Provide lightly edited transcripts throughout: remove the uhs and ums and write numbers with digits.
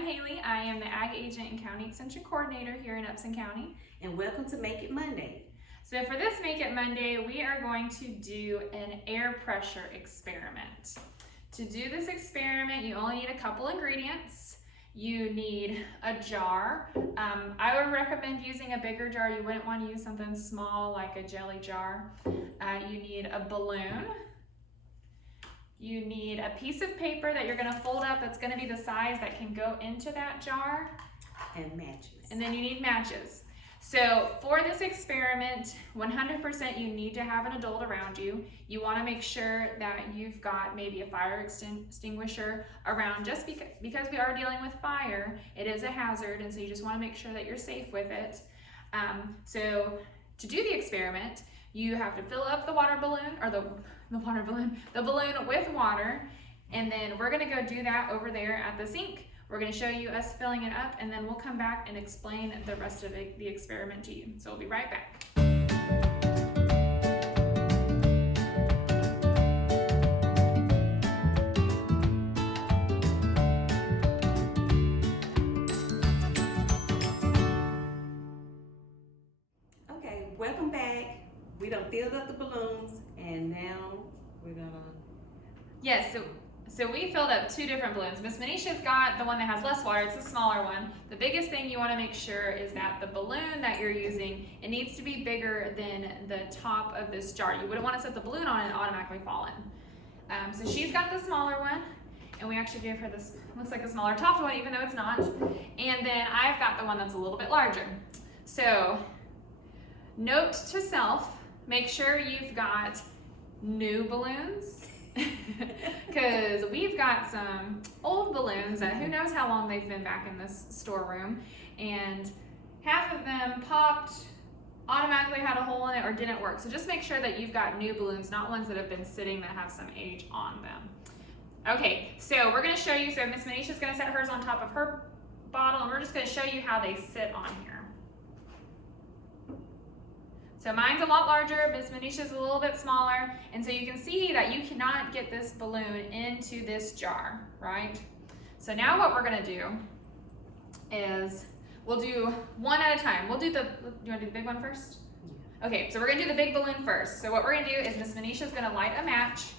I'm Hailey. I am the Ag Agent and County Extension Coordinator here in Upson County. And welcome to Make It Monday. So for this Make It Monday, we are going to do an air pressure experiment. To do this experiment, you only need a couple ingredients. You need a jar. I would recommend using a bigger jar. You wouldn't want to use something small like a jelly jar. You need a balloon. You need a piece of paper that you're going to fold up that's going to be the size that can go into that jar. And matches. And then you need matches. So for this experiment, 100% you need to have an adult around you. You want to make sure that you've got maybe a fire extinguisher around, just because we are dealing with fire. It is a hazard, and so you just want to make sure that you're safe with it. So to do the experiment, you have to fill up the water balloon, or the balloon with water, and then we're going to go do that over there at the sink. We're going to show you us filling it up, and then we'll come back and explain the rest of the experiment to you. So we'll be right back. Okay, welcome back. We done filled up the balloons, and now we're gonna... Yes, so we filled up two different balloons. Miss Menecia's got the one that has less water. It's a smaller one. The biggest thing you want to make sure is that the balloon that you're using, it needs to be bigger than the top of this jar. You wouldn't want to set the balloon on and automatically fall in. So she's got the smaller one, and we actually gave her this, looks like a smaller topped one, even though it's not. And then I've got the one that's a little bit larger. So note to self, make sure you've got new balloons, because we've got some old balloons that who knows how long they've been back in this storeroom, and half of them popped, automatically had a hole in it, or didn't work. So just make sure that you've got new balloons, not ones that have been sitting that have some age on them. Okay, so we're going to show you, so Miss Menecia's going to set hers on top of her bottle, and we're just going to show you how they sit on here. So mine's a lot larger, Miss Menecia's a little bit smaller, and so you can see that you cannot get this balloon into this jar, right? So now what we're gonna do is we'll do one at a time. We'll do the, you wanna do the big one first? Yeah. Okay, so we're gonna do the big balloon first. So what we're gonna do is Miss Menecia's gonna light a match.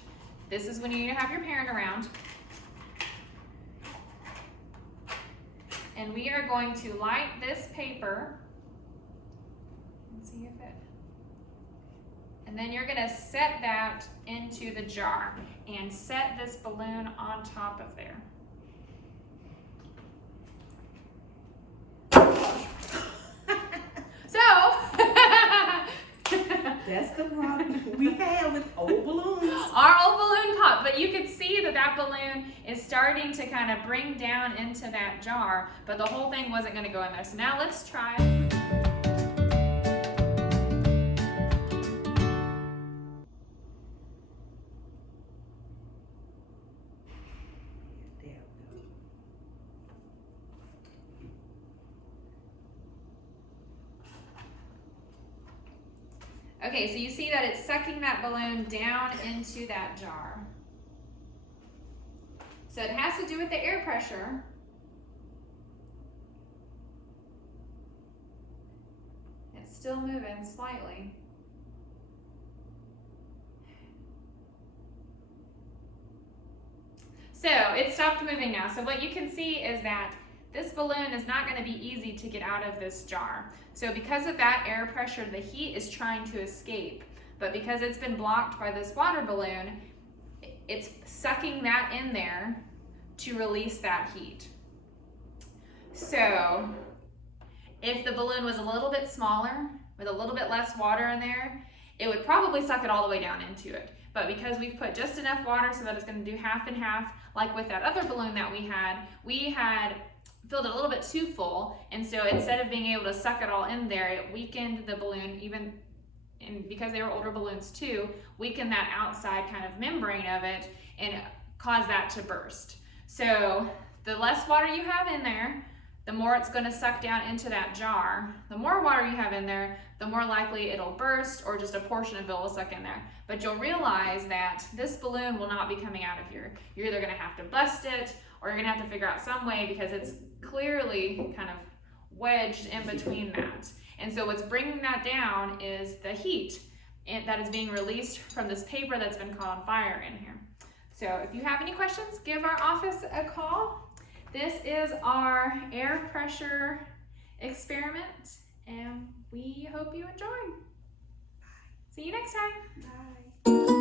This is when you need to have your parent around. And we are going to light this paper. Let's see if it... And then you're gonna set that into the jar and set this balloon on top of there. So, That's the problem we have with old balloons. Our old balloon popped, but you can see that that balloon is starting to kind of bring down into that jar, but the whole thing wasn't gonna go in there. So now let's try. Okay, so you see that it's sucking that balloon down into that jar. So it has to do with the air pressure. It's still moving slightly. So it stopped moving now. So what you can see is that this balloon is not going to be easy to get out of this jar. So because of that air pressure, the heat is trying to escape. But because it's been blocked by this water balloon, it's sucking that in there to release that heat. So if the balloon was a little bit smaller, with a little bit less water in there, it would probably suck it all the way down into it. But because we've put just enough water so that it's going to do half and half, like with that other balloon that we had filled it a little bit too full, and so instead of being able to suck it all in there, it weakened the balloon, even, and because they were older balloons too, weakened that outside kind of membrane of it and caused that to burst. So the less water you have in there, the more it's going to suck down into that jar. The more water you have in there, the more likely it'll burst, or just a portion of it will suck in there. But you'll realize that this balloon will not be coming out of here. You're either going to have to bust it, or you're gonna have to figure out some way because it's clearly kind of wedged in between that. And so what's bringing that down is the heat that is being released from this paper that's been caught on fire in here. So if you have any questions, give our office a call. This is our air pressure experiment, and we hope you enjoy. See you next time. Bye.